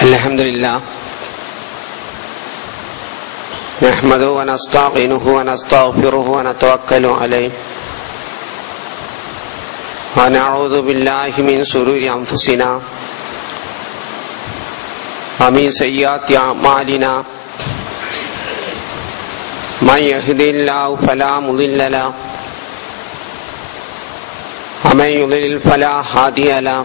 الحمد لله نحمده ونستعينه ونستغفره ونتوكل عليه ونعوذ بالله من شرور انفسنا ومن سيئات اعمالنا۔ من يهد الله فلا مضل له۔ ومن يضلل فلا هادي له۔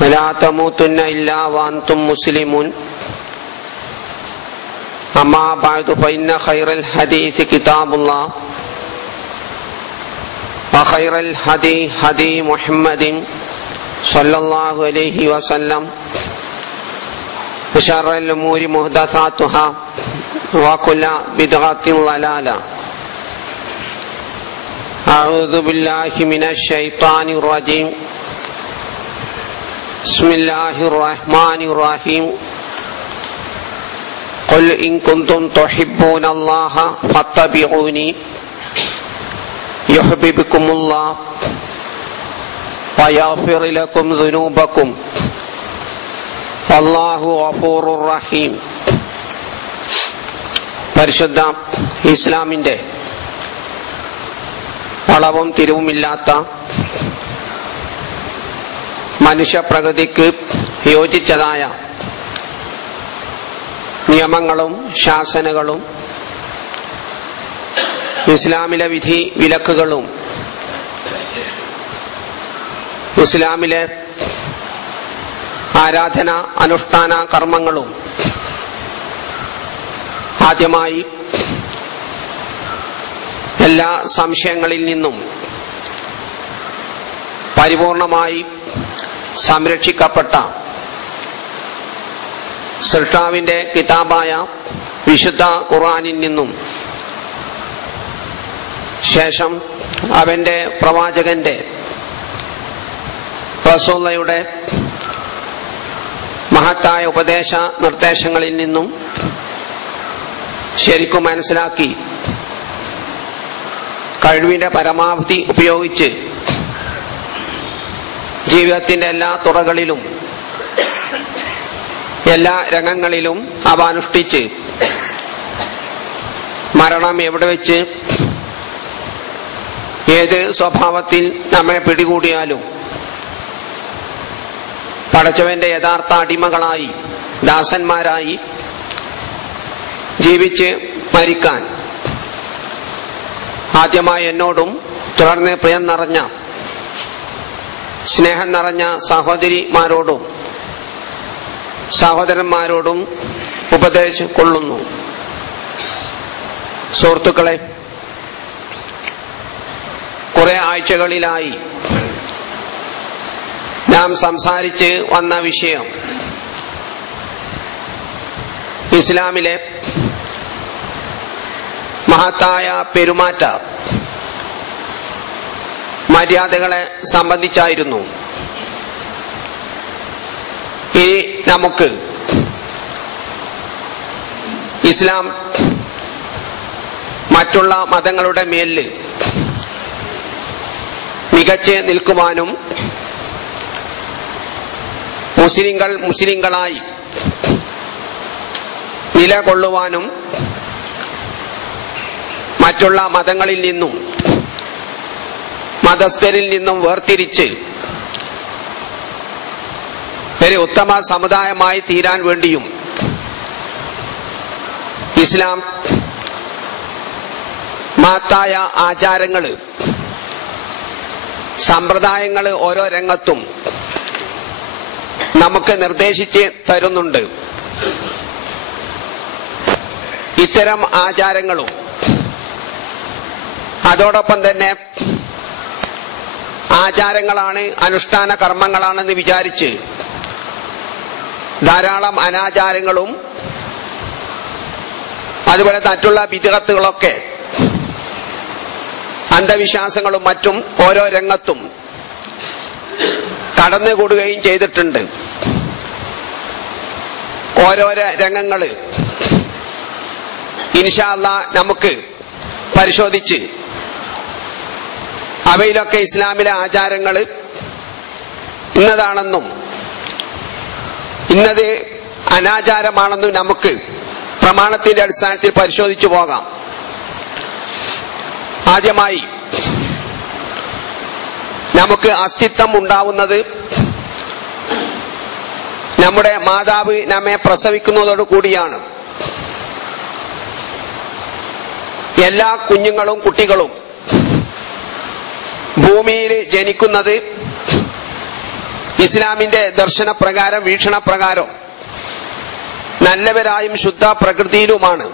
ولا تموتن إلا وأنتم مسلمون. أما بعد فإن خير الحديث كتاب الله. وخير الهدي هدي محمد صلى الله عليه وسلم. وشر الأمور محدثاتها. وكل بدعة ضلالة. أعوذ بالله من الشيطان الرجيم. بسم الله الرحمن الرحيم قل إن كنتم تحبون الله فاتبعوني يحببكم الله ويغفر لكم ذنوبكم والله غفور رحيم പരിശുദ്ധ ഇസ്ലാമിന്റെ വളവും തിരിവുമില്ലാത്ത മനുഷ്യപ്രകൃതിക്ക് യോജിച്ചതായ നിയമങ്ങളും ശാസനകളും ഇസ്ലാമിലെ വിധി വിലക്കുകളും ഇസ്ലാമിലെ ആരാധന അനുഷ്ഠാന കർമ്മങ്ങളും ആദ്യമായി എല്ലാ സംശയങ്ങളിൽ നിന്നും പരിപൂർണമായി സംരക്ഷിക്കപ്പെട്ട സൃഷ്ടാവിന്റെ കിതാബായ വിശുദ്ധ ഖുറാനിൽ നിന്നും ശേഷം അവന്റെ പ്രവാചകന്റെ റസൂള്ളയുടെ മഹത്തായ ഉപദേശ നിർദ്ദേശങ്ങളിൽ നിന്നും ശരിക്കും മനസ്സിലാക്കി കഴിവിന്റെ പരമാവധി ഉപയോഗിച്ച് ജീവിതത്തിന്റെ എല്ലാ തുറകളിലും എല്ലാ രംഗങ്ങളിലും അവ അനുഷ്ഠിച്ച് മരണം എവിടെ വെച്ച് ഏത് സ്വഭാവത്തിൽ നമ്മെ പിടികൂടിയാലും പടച്ചവന്റെ യഥാർത്ഥ അടിമകളായി ദാസന്മാരായി ജീവിച്ച് മരിക്കാൻ ആദ്യമായി എന്നോടും തുടർന്ന് പ്രിയം നിറഞ്ഞ സ്നേഹം നിറഞ്ഞ സഹോദരിമാരോടും സഹോദരന്മാരോടും ഉപദേശിച്ചു കൊള്ളുന്നു. സുഹൃത്തുക്കളെ കുറെ ആഴ്ചകളിലായി നാം സംസാരിച്ച് വന്ന വിഷയം ഇസ്ലാമിലെ മഹത്തായ പെരുമാറ്റ മര്യാദകളെ സംബന്ധിച്ചായിരുന്നു. ഇനി നമുക്ക് ഇസ്ലാം മറ്റുള്ള മതങ്ങളുടെ മേലിൽ മികച്ച് നിൽക്കുവാനും മുസ്ലിങ്ങൾ മുസ്ലിങ്ങളായി നിലകൊള്ളുവാനും മറ്റുള്ള മതങ്ങളിൽ നിന്നും മതസ്ഥരിൽ നിന്നും വേർതിരിച്ച് ഒരു ഉത്തമ സമുദായമായി തീരാൻ വേണ്ടിയും ഇസ്ലാം മഹത്തായ ആചാരങ്ങൾ സമ്പ്രദായങ്ങൾ ഓരോ രംഗത്തും നമുക്ക് നിർദ്ദേശിച്ച് തരുന്നുണ്ട്. ഇത്തരം ആചാരങ്ങളും അതോടൊപ്പം തന്നെ ആചാരങ്ങളാണ് അനുഷ്ഠാന കർമ്മങ്ങളാണെന്ന് വിചാരിച്ച് ധാരാളം അനാചാരങ്ങളും അതുപോലെ മറ്റുള്ള വിദഗത്തുകളൊക്കെ അന്ധവിശ്വാസങ്ങളും മറ്റും ഓരോ രംഗത്തും കടന്നുകൂടുകയും ചെയ്തിട്ടുണ്ട്. ഓരോരോ രംഗങ്ങൾ ഇൻഷാല്ല നമുക്ക് പരിശോധിച്ച് അവയിലൊക്കെ ഇസ്ലാമിലെ ആചാരങ്ങൾ ഇന്നതാണെന്നും ഇന്നത് അനാചാരമാണെന്നും നമുക്ക് പ്രമാണത്തിന്റെ അടിസ്ഥാനത്തിൽ പരിശോധിച്ചു പോകാം. ആദ്യമായി നമുക്ക് അസ്തിത്വം ഉണ്ടാവുന്നത് നമ്മുടെ മാതാവ് നമ്മെ പ്രസവിക്കുന്നതോടു കൂടിയാണ്. എല്ലാ കുഞ്ഞുങ്ങളും കുട്ടികളും ഭൂമിയിൽ ജനിക്കുന്നത് ഇസ്ലാമിന്റെ ദർശനപ്രകാരം വീക്ഷണപ്രകാരം നല്ലവരായും ശുദ്ധ പ്രകൃതിയിലുമാണ്.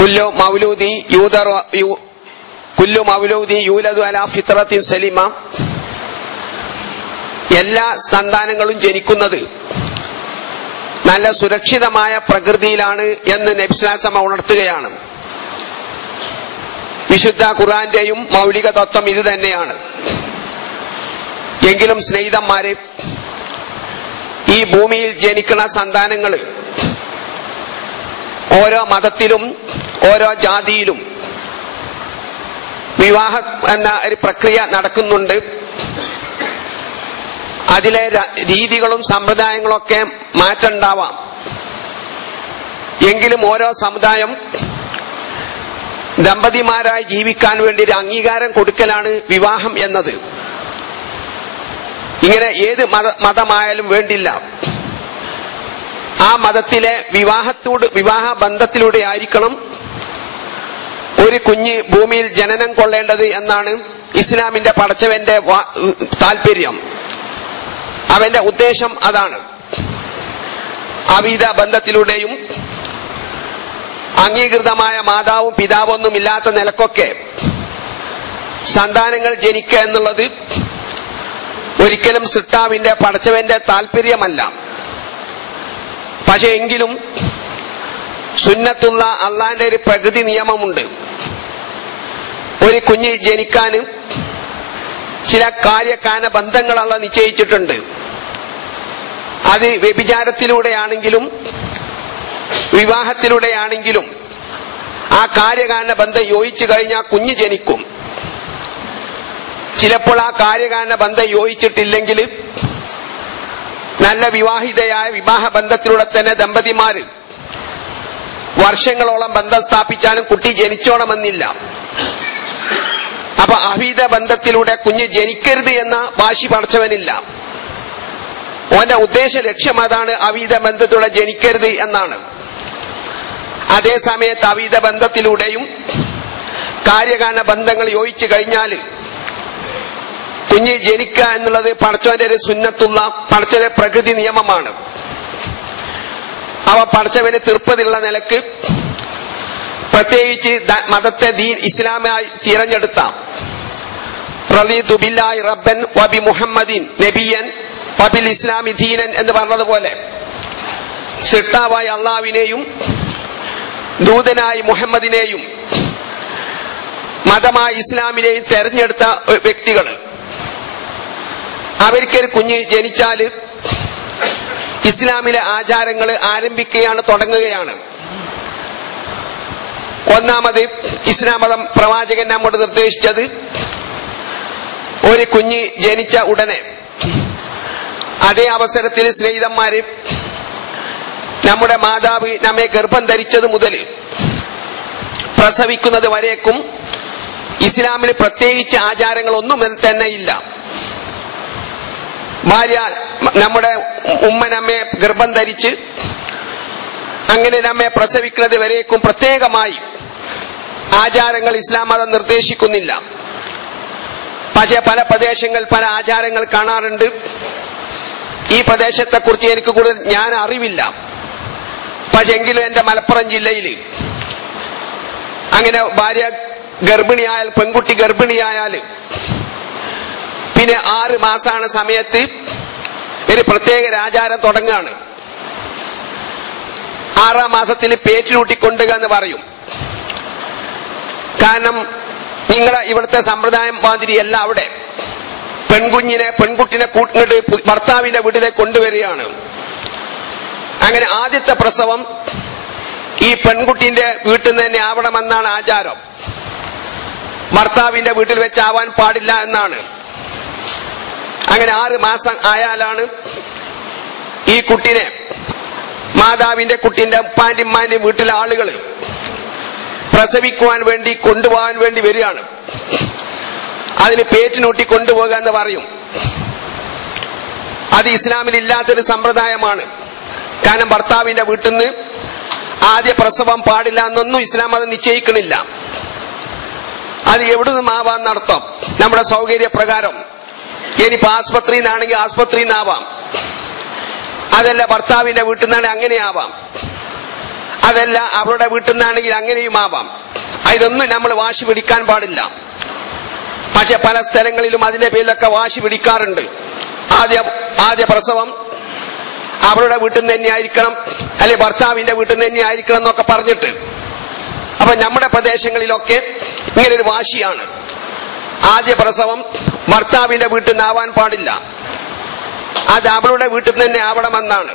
കുല്ലു മൗലൂദി യൂദർ മൗലൂദി അല ഫിത്രത്തിൻ സലിമ എല്ലാ സന്താനങ്ങളും ജനിക്കുന്നത് നല്ല സുരക്ഷിതമായ പ്രകൃതിയിലാണ് എന്ന് നബ്സ്ലാസമ ഉണർത്തുകയാണ്. വിശുദ്ധ ഖുറാന്റെയും മൗലിക തത്വം ഇത് തന്നെയാണ്. എങ്കിലും സ്നേഹിതന്മാരെ ഈ ഭൂമിയിൽ ജനിക്കുന്ന സന്താനങ്ങൾ ഓരോ മതത്തിലും ഓരോ ജാതിയിലും വിവാഹ എന്ന ഒരു പ്രക്രിയ നടക്കുന്നുണ്ട്. അതിലെ രീതികളും സമ്പ്രദായങ്ങളൊക്കെ മാറ്റണ്ടാവാം എങ്കിലും ഓരോ സമുദായം ദമ്പതിമാരായി ജീവിക്കാൻ വേണ്ടി ഒരു അംഗീകാരം കൊടുക്കലാണ് വിവാഹം എന്നത്. ഇങ്ങനെ ഏത് മത മതമായാലും വേണ്ടില്ല. ആ മതത്തിലെ വിവാഹത്തോട് വിവാഹ ബന്ധത്തിലൂടെ ആയിരിക്കണം ഒരു കുഞ്ഞ് ഭൂമിയിൽ ജനനം കൊള്ളേണ്ടത് എന്നാണ് ഇസ്ലാമിന്റെ പടച്ചവന്റെ താല്പര്യം അവന്റെ ഉദ്ദേശം അതാണ്. അവിധ ബന്ധത്തിലൂടെയും അംഗീകൃതമായ മാതാവും പിതാവൊന്നും ഇല്ലാത്ത നിലക്കൊക്കെ സന്താനങ്ങൾ ജനിക്കുക എന്നുള്ളത് ഒരിക്കലും സിട്ടാവിന്റെ പടച്ചവന്റെ താല്പര്യമല്ല പക്ഷെ എങ്കിലും സുന്നത്തുള്ള അള്ളാന്റെ ഒരു പ്രകൃതി നിയമമുണ്ട്. ഒരു കുഞ്ഞ് ജനിക്കാനും ചില കാര്യകാന ബന്ധങ്ങൾ നിശ്ചയിച്ചിട്ടുണ്ട്. അത് വ്യഭിചാരത്തിലൂടെയാണെങ്കിലും വിവാഹത്തിലൂടെയാണെങ്കിലും ആ കാര്യകാരണ ബന്ധം യോജിച്ചു കഴിഞ്ഞാൽ കുഞ്ഞ് ജനിക്കും. ചിലപ്പോൾ ആ കാര്യകാരണ ബന്ധം യോജിച്ചിട്ടില്ലെങ്കിൽ നല്ല വിവാഹിതയായ വിവാഹ ബന്ധത്തിലൂടെ തന്നെ ദമ്പതിമാര് വർഷങ്ങളോളം ബന്ധം സ്ഥാപിച്ചാലും കുട്ടി ജനിച്ചോണമെന്നില്ല. അപ്പൊ അഹിത ബന്ധത്തിലൂടെ കുഞ്ഞ് ജനിക്കരുത് എന്ന വാശി പടച്ചവനില്ല. ഓന്റെ ഉദ്ദേശ ലക്ഷ്യം അതാണ് അവീത ബന്ധത്തിലൂടെ ജനിക്കരുത് എന്നാണ്. അതേ സമയത്ത് അവീത ബന്ധത്തിലൂടെയും കാര്യകാരണ ബന്ധങ്ങൾ യോജിച്ചു കഴിഞ്ഞാൽ കുഞ്ഞ് ജനിക്കുക എന്നുള്ളത് പടച്ചവന്റെ ഒരു സുന്നത്തുള്ള പടച്ചവന്റെ പ്രകൃതി നിയമമാണ്. അവ പടച്ചവന് തീർപ്പതിലുള്ള നിലയ്ക്ക് പ്രത്യേകിച്ച് മതത്തെ ദീൻ ഇസ്ലാമായി തിരഞ്ഞെടുത്ത. റളീതു ബില്ലാഹി റബ്ബൻ വബി മുഹമ്മദിൻ നബിയൻ വബിൽ ഇസ്ലാമി ദീനൻ എന്ന് പറഞ്ഞതുപോലെ സിട്ടാവായ അള്ളാവിനെയും ദൂതനായി മുഹമ്മദിനെയും മതമായി ഇസ്ലാമിനെയും തെരഞ്ഞെടുത്ത വ്യക്തികൾ അവർക്കൊരു കുഞ്ഞ് ജനിച്ചാൽ ഇസ്ലാമിലെ ആചാരങ്ങൾ ആരംഭിക്കുകയാണ് തുടങ്ങുകയാണ്. ഒന്നാമത് ഇസ്ലാം മതം പ്രവാചകൻ നമ്മോട് നിർദ്ദേശിച്ചത് ഒരു കുഞ്ഞ് ജനിച്ച ഉടനെ അതേ അവസരത്തിൽ സ്നേഹിതന്മാര് നമ്മുടെ മാതാവ് നമ്മെ ഗർഭം ധരിച്ചത് മുതൽ പ്രസവിക്കുന്നത് വരേക്കും ഇസ്ലാമിന് പ്രത്യേകിച്ച് ആചാരങ്ങളൊന്നും തന്നെ ഇല്ല. ഭാര്യ നമ്മുടെ ഉമ്മ നമ്മെ ഗർഭം ധരിച്ച് അങ്ങനെ നമ്മെ പ്രസവിക്കുന്നത് വരേക്കും പ്രത്യേകമായി ആചാരങ്ങൾ ഇസ്ലാം മതം നിർദ്ദേശിക്കുന്നില്ല. പക്ഷേ പല പ്രദേശങ്ങൾ പല ആചാരങ്ങൾ കാണാറുണ്ട്. ഈ പ്രദേശത്തെക്കുറിച്ച് എനിക്ക് കൂടുതൽ ഞാൻ അറിവില്ല. പക്ഷെ എങ്കിലും എന്റെ മലപ്പുറം ജില്ലയിൽ അങ്ങനെ ഭാര്യ ഗർഭിണിയായാൽ പെൺകുട്ടി ഗർഭിണിയായാൽ പിന്നെ ആറ് മാസമാണ് സമയത്ത് ഒരു പ്രത്യേക ആചാരം തുടങ്ങുകയാണ് ആറാം മാസത്തിൽ പേറ്റിലൂട്ടി കൊണ്ടുക എന്ന് പറയും. കാരണം നിങ്ങളെ ഇവിടുത്തെ സമ്പ്രദായം മാതിരിയല്ല അവിടെ. പെൺകുഞ്ഞിനെ പെൺകുട്ടിനെ കൂട്ടിട്ട് ഭർത്താവിന്റെ വീട്ടിലേക്ക് കൊണ്ടുവരികയാണ്. അങ്ങനെ ആദ്യത്തെ പ്രസവം ഈ പെൺകുട്ടിന്റെ വീട്ടിൽ നിന്ന് തന്നെ ആവണമെന്നാണ് ആചാരം. ഭർത്താവിന്റെ വീട്ടിൽ വെച്ചാവാൻ പാടില്ല എന്നാണ്. അങ്ങനെ ആറ് മാസം ആയാലാണ് ഈ കുട്ടിനെ മാതാവിന്റെ കുട്ടിന്റെ ഉപ്പാന്റെ ഉമ്മാന്റെ വീട്ടിലെ ആളുകൾ പ്രസവിക്കുവാൻ വേണ്ടി കൊണ്ടുപോകാൻ വേണ്ടി വരികയാണ്. അതിന് പേറ്റിനൂട്ടി കൊണ്ടുപോകുക എന്ന് പറയും. അത് ഇസ്ലാമിൽ ഇല്ലാത്തൊരു സമ്പ്രദായമാണ്. കാരണം ഭർത്താവിന്റെ വീട്ടിൽ നിന്ന് ആദ്യ പ്രസവം പാടില്ല എന്നൊന്നും ഇസ്ലാം അത് നിശ്ചയിക്കണില്ല. അത് എവിടെ നിന്നാവാന്നർത്ഥം നമ്മുടെ സൗകര്യപ്രകാരം. ഇനിയിപ്പോ ആസ്പത്രിയിൽ നിന്നാണെങ്കിൽ ആസ്പത്രിയിൽ നിന്നാവാം അതല്ല ഭർത്താവിന്റെ വീട്ടിൽ നിന്നാണെങ്കിൽ അങ്ങനെയാവാം. അതല്ല അവരുടെ വീട്ടിൽ നിന്നാണെങ്കിൽ അങ്ങനെയും ആവാം. അതിലൊന്നും നമ്മൾ വാശി പിടിക്കാൻ പാടില്ല. പക്ഷെ പല സ്ഥലങ്ങളിലും അതിന്റെ പേരിലൊക്കെ വാശി പിടിക്കാറുണ്ട്. ആദ്യ ആദ്യ പ്രസവം അവരുടെ വീട്ടിൽ നിന്ന് തന്നെ ആയിരിക്കണം അല്ലെ ഭർത്താവിന്റെ വീട്ടിൽ നിന്ന് തന്നെ ആയിരിക്കണം എന്നൊക്കെ പറഞ്ഞിട്ട്. അപ്പൊ നമ്മുടെ പ്രദേശങ്ങളിലൊക്കെ ഇങ്ങനൊരു വാശിയാണ്. ആദ്യ പ്രസവം ഭർത്താവിന്റെ വീട്ടിൽ നിന്നാവാൻ പാടില്ല. അത് അവളുടെ വീട്ടിൽ നിന്ന് തന്നെ ആവണമെന്നാണ്.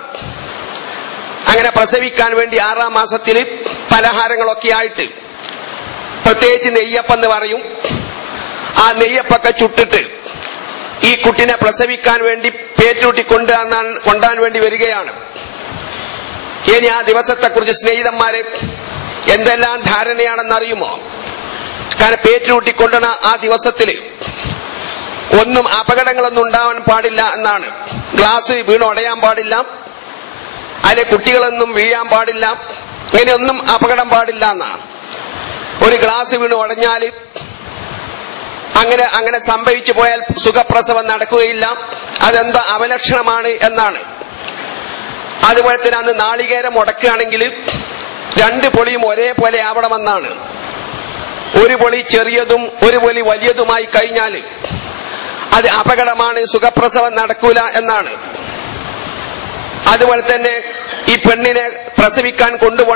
അങ്ങനെ പ്രസവിക്കാൻ വേണ്ടി ആറാം മാസത്തിൽ പലഹാരങ്ങളൊക്കെ ആയിട്ട് പ്രത്യേകിച്ച് നെയ്യപ്പം എന്ന് പറയും. ആ നെയ്യപ്പൊക്കെ ചുട്ടിട്ട് ഈ കുട്ടിനെ പ്രസവിക്കാൻ വേണ്ടി പേറ്റൂട്ടി കൊണ്ടുവന്നാൻ കൊണ്ടാൻ വേണ്ടി വരികയാണ്. ഇനി ആ ദിവസത്തെക്കുറിച്ച് സ്നേഹിതന്മാരെ എന്തെല്ലാം ധാരണയാണെന്ന് അറിയുമോ കാരണം പേറ്റൂട്ടി കൊണ്ടുവന്ന ആ ദിവസത്തിൽ ഒന്നും അപകടങ്ങളൊന്നും ഉണ്ടാവാൻ പാടില്ല എന്നാണ്. ഗ്ലാസ് വീണ് ഉടയാൻ പാടില്ല. അതിലെ കുട്ടികളൊന്നും വീഴാൻ പാടില്ല. ഇങ്ങനെയൊന്നും അപകടം പാടില്ല എന്നാണ്. ഒരു ഗ്ലാസ് വീണ് ഉടഞ്ഞാൽ അങ്ങനെ അങ്ങനെ സംഭവിച്ചു പോയാൽ സുഖപ്രസവം നടക്കുകയില്ല. അതെന്തോ അവലക്ഷണമാണ് എന്നാണ്. അതുപോലെ തന്നെ അന്ന് നാളികേരം മുടക്കുകയാണെങ്കിൽ രണ്ട് പൊളിയും ഒരേപോലെ ആവണമെന്നാണ്. ഒരു പൊളി ചെറിയതും ഒരു പൊളി വലിയതുമായി കഴിഞ്ഞാൽ അത് അപകടമാണ് സുഖപ്രസവം നടക്കൂല എന്നാണ്. അതുപോലെ തന്നെ ഈ പെണ്ണിനെ പ്രസവിക്കാൻ കൊണ്ടുപോ